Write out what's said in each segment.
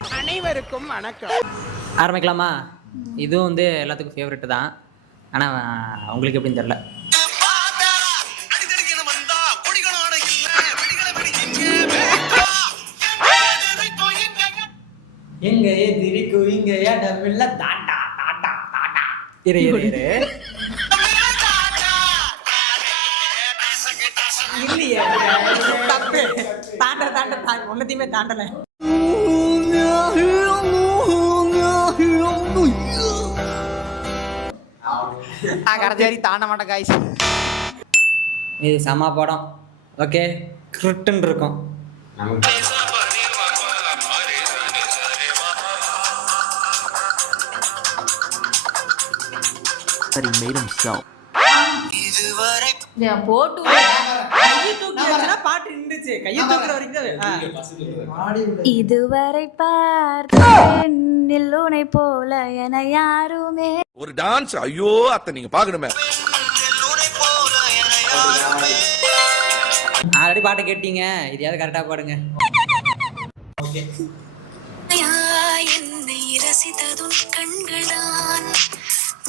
அனைவருக்கும் வணக்கம். ஆரம்பிக்கலாமா? இதுவும் வந்து எல்லாத்துக்கும் ஃபேவரெட்டு தான். ஆனால் உங்களுக்கு எப்படின்னு தெரில. எங்க எதிரிக்கு இங்க இடமில்ல தாண்டா தாண்டா தாண்டா. இரு இரு இரு இல்லையே, தப்பு. தாண்ட தாண்ட ஒன்னத்தையுமே தாண்டல. கடைசி வரை தாண்ட மாட்டேன் காய்ஸ். இது செம படம். ஓகே, கிருட்டுன்னு இருக்கும். இதுவரை பார்த்தேன் உன்னை போல என யாருமே. ஒரு டான்ஸ், ஐயோ அத்தை நீங்க பாக்கணுமே. ஆல்ரெடி பாட்டு கேட்டீங்க, இதையாவது கரெக்டா பாடுங்க. ஓகே. என்னை ரசித்ததும் கண்கள்தான்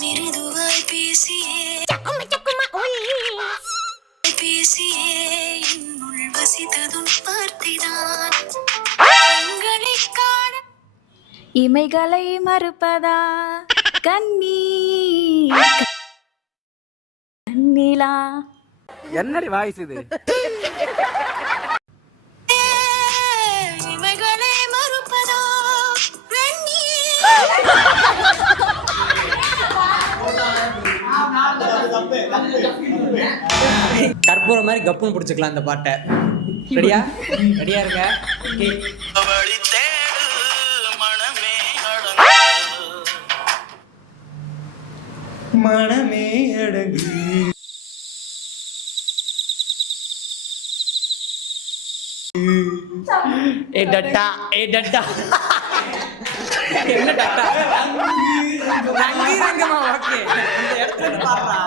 மிருதுவாய் பேசியே பேசியே என்னுள் வசித்ததும் வார்த்தைதான் கண்களை காண இமைகளை மறுப்பதா கண்ணீர் கண்ணிலா. என்னடி வாய்ஸ் இது? இமைகளை மறுப்பதா கற்பூரம் மாதிரி கப்புன்னு பிடிச்சிக்கலாம் இந்த பாட்டை. ரெடியா? ரெடியா இருங்க. மனமே அடங்கு ஏ டட்டா ஏ டட்டா. என்ன டட்டா? ரங்கி ரங்கமா. ஓகே, இந்த இடத்துல பாடுறா.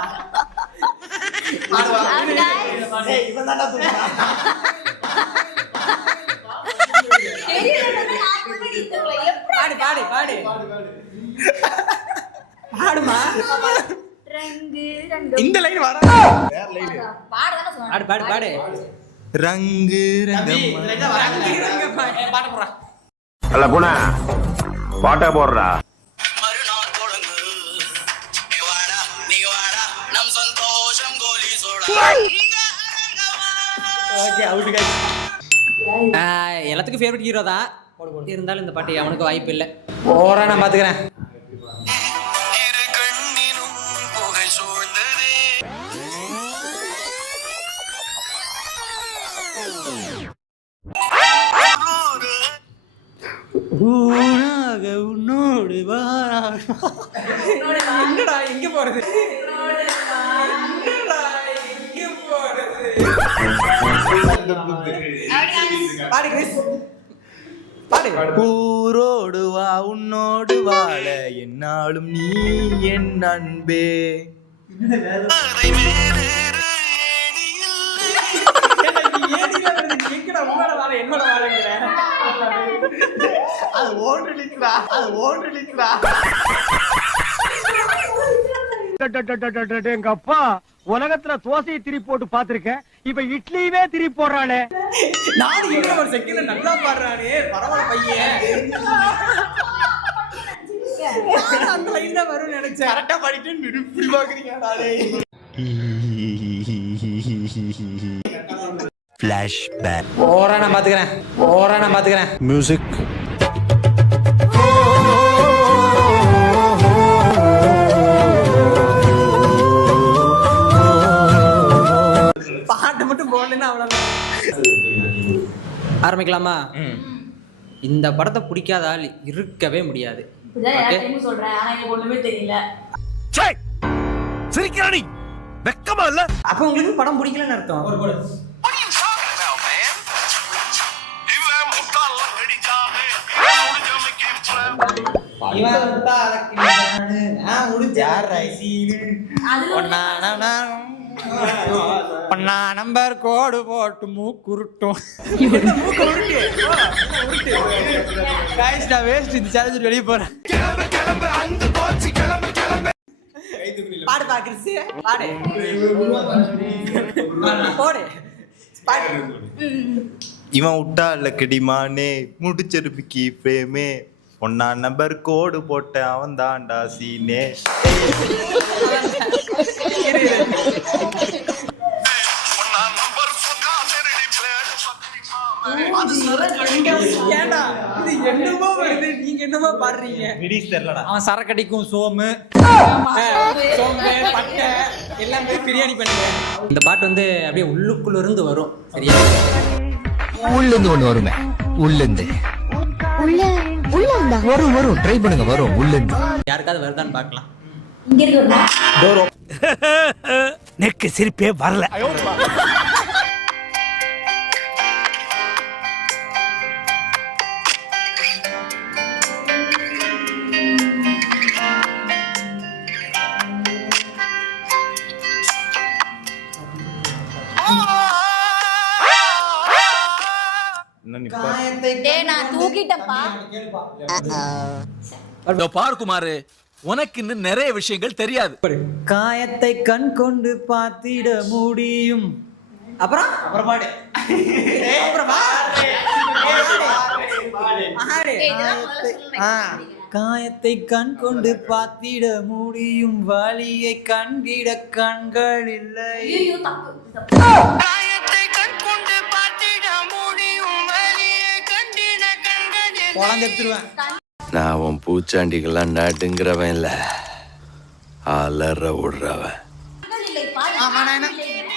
பாடு பாடு பாடு பாடுமா. இந்த லைன் வர பாடு பாடு பாடு. ரங்கு பாட போறா. அல்ல போனா பாட்டா போடுறா. எல்லாத்துக்கும் ஃபேவரட் ஹீரோ தான். இருந்தாலும் இந்த பாட்டு அவனுக்கு வாய்ப்பு இல்லை. ஓரா நான் பாத்துக்கிறேன். உன்னோடு என்னடா எங்க போறது? ஊரோடு வா உன்னோடு வாழ என்னாலும் நீ என் அன்பே. எங்க அப்பா உலகத்துல தோசையை திருப்பி போட்டு பாத்திருக்கேன், இப்ப இட்லியுமே திருப்பி போடுறானே. நாடு இன்னும் ஒரு செகண்ட் நல்லா பாடுறானே, பரவாயில்ல பையன். அந்த லைன் தான் வரும்னு நினைச்சேன். கரெக்டா பாடிட்டு இப்படி பாக்குறீங்க. ஃபிளாஷ்பேக். ஓரா நான் பாத்துக்கிறேன். ஓரா நான் பாத்துக்கிறேன். மியூசிக். பாட்டு மட்டும் போடலன்னா அவ்வளவுதான். ஆரம்பிக்கலாமா? இந்த படத்தை பிடிக்காத ஆள் இருக்கவே முடியாது. சிரிக்கிறானி வெக்கமா இல்ல? அப்ப உங்களுக்கு படம் பிடிக்கலன்னு அர்த்தம். பண்ணா நம்பர் கோடு போட்டு மூக்குருட்டும் गाइस நான் வேஸ்ட் இந்த சேலஞ்ச் வெளிய போறேன் பாடு கிறிஸ் பாடு போடு இவன் விட்டா இல்ல கிடிமானே முடிச்செருப்புக்கு பிரேமே பொண்ணா நம்பர் கோடு போட்ட அவன் தான்டா சீனே அவன் சரக்கடிக்கும் சோமு பட்டை எல்லாமே பிரியாணி பண்ணுவேன். இந்த பாட்டு வந்து அப்படியே உள்ளுக்குள்ள இருந்து வரும் சரியா? உள்ளிருந்து ஒண்ணு வருமே உள்ளிருந்து வரும் ட்ரை பண்ணுங்க வரும் உள்ளிருந்து யாருக்காவது வருதான்னு பார்க்கலாம். நெக்கு சிரிப்பே வரல. நான் தூக்கிட்டப்பா. பார் குமாரு, உனக்கு இன்னும் நிறைய விஷயங்கள் தெரியாது. காயத்தை கண் கொண்டு பார்த்திட முடியும். அப்புறம் பாடு. காயத்தை கண் கொண்டு பார்த்திட முடியும், வலியை கண்டிட கண்கள் இல்லை. நான் உன் பூச்சாண்டிகள்லாம் நடுங்கிறவன் இல்ல, அலற விடுறவன்.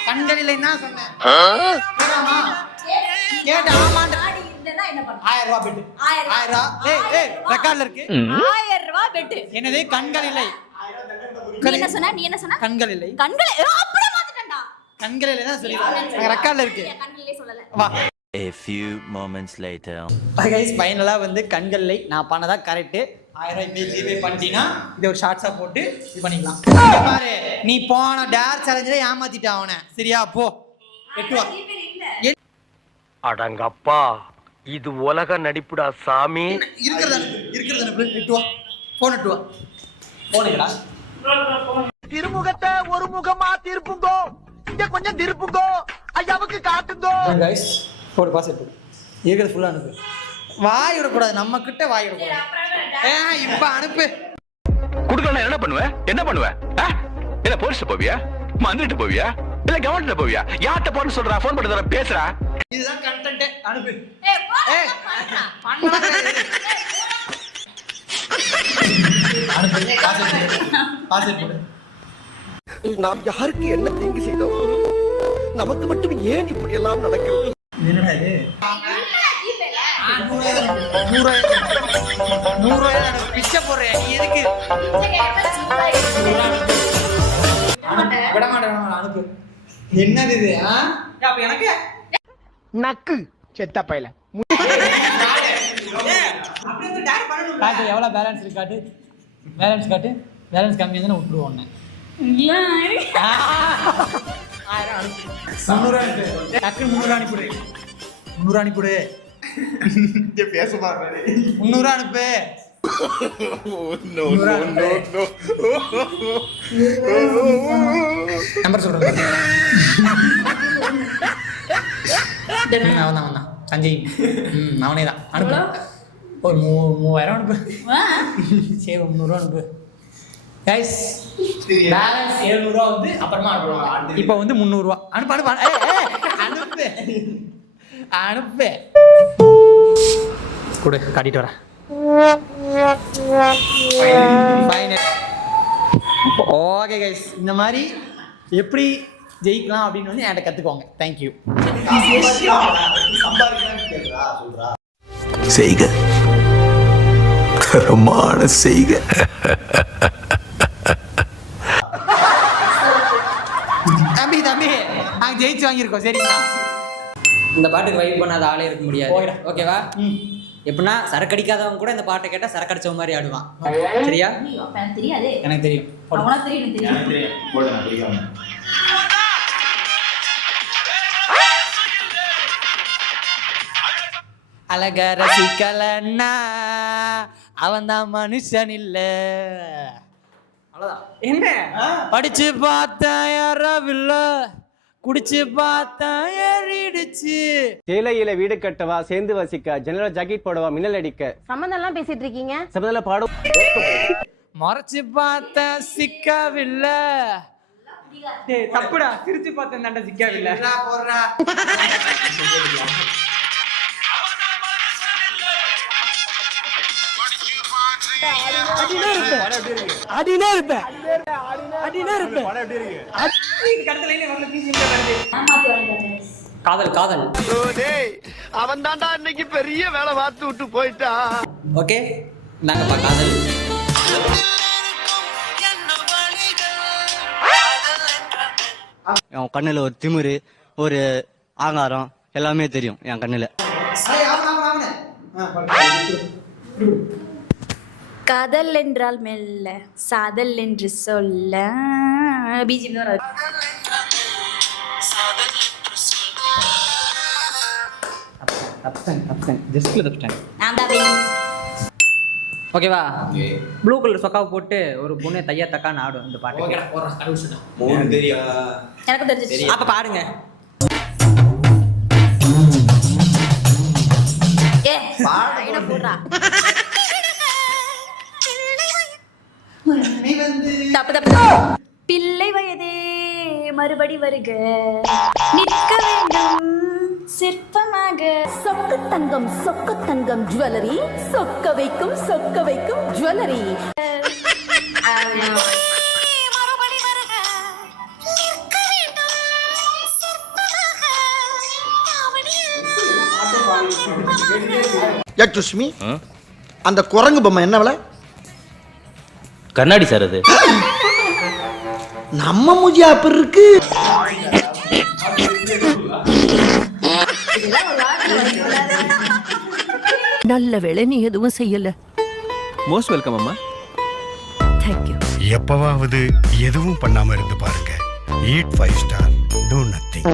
கண்கள் இல்லைன்னா சொன்னேன். 1000 ரூபாய் பெட்டு. 1000 ரூபாய் ரெக்கார்ட்ல இருக்கு. 1000 ரூபாய் பெட்டு. என்னது கண்கள் இல்லை? நீ என்ன சொன்ன? கண்கள் இல்லை. கண்கள் அப்படியே மாத்திட்டேன்டா. கண்கள் இல்லைன்னா சொல்லி ரெக்கார்ட்ல இருக்கு. கண்களே சொல்லல. வா. A few moments later. Guys ஃபைனலா வந்து கண்கள் இல்லை நான் பண்ணதா கரெக்ட். 1000 ரூபாய் இப்படி ஜிபே பண்ணிட்டீனா இதை ஒரு ஷார்ட்ஸா போட்டு இது பண்ணிக்கலாம். பாரு நீ போன டேர் சேலஞ்சில ஏமாத்திட்ட அவனை. சரியா போ எட்டு வா. அடங்கப்பா, இது உலக நடிப்புடா சாமி. இருக்கிறது எட்டு வா. போன் எட்டு வா. போனேடா. திருமுகத்தை ஒரு முகமா திருப்புங்கோ, இங்க கொஞ்சம் திருப்புங்கோ, ஐயாவுக்கு காட்டுங்கோ. கைஸ் போடு பாஸ் எட்டு. இருக்கிறது ஃபுல்லா அனுப்பு. வாய் விடக்கூடாது, நம்ம கிட்ட வாய் விடக்கூடாது. இப்ப அனுப்பு. குடுக்கணும் என்ன பண்ணுவ? என்ன பண்ணுவ? என்ன போலீஸ் போவியா? மந்திரிட்டு போவியா? இல்ல கவர்மெண்ட் போவியா? யார்கிட்ட போன்னு சொல்றா? போன் பண்ணி தர பேசுறா. இதுதான் கண்டென்ட். அனுப்பு. ஏய் பாஸ் எட்டு. நாம் யாருக்கு என்ன தீங்கு செய்தோம்? நமக்கு மட்டும் ஏன் இப்படி எல்லாம் நடக்கிறது? என்னடா இது? 100 பிச்சை போடுறேன் நீ எதுக்கு? விட மாட்டேன் அனுப்பு. என்னது இது? அப்ப எனக்கு நக்கு செத்த பையல. காட்டு எவ்வளவு பேலன்ஸ் இருக்கு காட்டு. பேலன்ஸ் காட்டு. பேலன்ஸ் கம்மியா இருந்தா விட்டுருவோம். 300 அனுப்பு. டக்குனு 300 அனுப்பிடு. 300 அனுப்பிடு. பேச பாரு. 300 அனுப்பு. நம்பர் சொல்றேன். அவன் சஞ்சய். அவனே தான் அனுப்பு. ஒரு 3000 அனுப்பு. சரி 300 அனுப்பு. கைஸ் பேலன்ஸ் 700 ரூபா வந்து அப்புறமா அனுப்புவாங்க. இப்போ வந்து 300 ரூபா. அனுப்பு அனுப்பு அனுப்பு. கொடு காட்டிட்டு வரேன். ஓகே கைஸ், இந்த மாதிரி எப்படி ஜெயிக்கலாம் அப்படின்னு வந்து என்கிட்ட கற்றுக்கோங்க. தேங்க்யூ. செய்க தரமான செய்க. தம்பி நாங்கள் ஜெயிச்சு வாங்கியிருக்கோம். சரிங்களா? இந்த பாட்டுக்கு வைப் பண்ணாத ஆளே இருக்க முடியாது. ஓகேவா? எப்படின்னா சரக்கு அடிக்காதவங்க கூட இந்த பாட்டை கேட்டா சரக்கு அடிச்ச மாதிரி ஆடுவான். சரியா? தெரியாது. எனக்கு தெரியும். அவனா தெரியும். அழக ரசிக்கலன்னா அவன் தான் மனுஷன் இல்ல. அவ்வளவுதான். என்ன படிச்சு பார்த்தேன் யாரவில்ல, குடிச்சு பார்த்தேன் ஏறிடுச்சு. சேலையில வீடு கட்டவா, சேர்ந்து வசிக்க, ஜன்னல ஜாக்கெட் போடவா, மின்னல் அடிக்க. சம்பந்தம் எல்லாம் பேசிட்டு இருக்கீங்க. சம்பந்தம் பாடும். மறைச்சு பார்த்தேன் சிக்கவில்லை. தப்புடா, சிரிச்சு பார்த்தேன் தாண்டா சிக்கவில்லை. காதல் காதல். அவன் தாண்டா இன்னைக்கு பெரிய வேலை பார்த்து விட்டு போயிட்டான். ஓகே, நாங்கப்பா காதல். என் கண்ணுல ஒரு திமிரு, ஒரு ஆங்காரம் எல்லாமே தெரியும் என் கண்ணுல. காதல் என்றால் மெல்ல, சாதல் என்று சொல்ல. பிஜிபி தான் வருது. நான் தான் win. ஓகேவா? ப்ளூ கலர் சொக்காவை போட்டு ஒரு பொண்ணு தையா தக்கான்னு ஆடும் இந்த பாட்டு. எனக்கு தெரிஞ்சிச்சு. அப்ப பாடுங்க. என்ன போடுறா? தப்பு தப்பு. பிள்ளை வயதே மறுபடி வருக, நிற்க வேண்டும் சிற்பமாக. சொக்க தங்கம் ஜுவல்லரி, சொக்க வைக்கும் ஜுவல்லரி. சுஷ்மி, அந்த குரங்கு பொம்மை என்ன விலை? கண்ணாடி சார் அது. நம்ம மூஞ்சி அப்படி இருக்கு. நல்ல வேளை நீ எதுவும் செய்யல. மோஸ்ட் வெல்கம் அம்மா. தேங்க்யூ. எப்பவாவது எதுவும் பண்ணாம இருந்து பாருங்க. Eat 5 star, do nothing.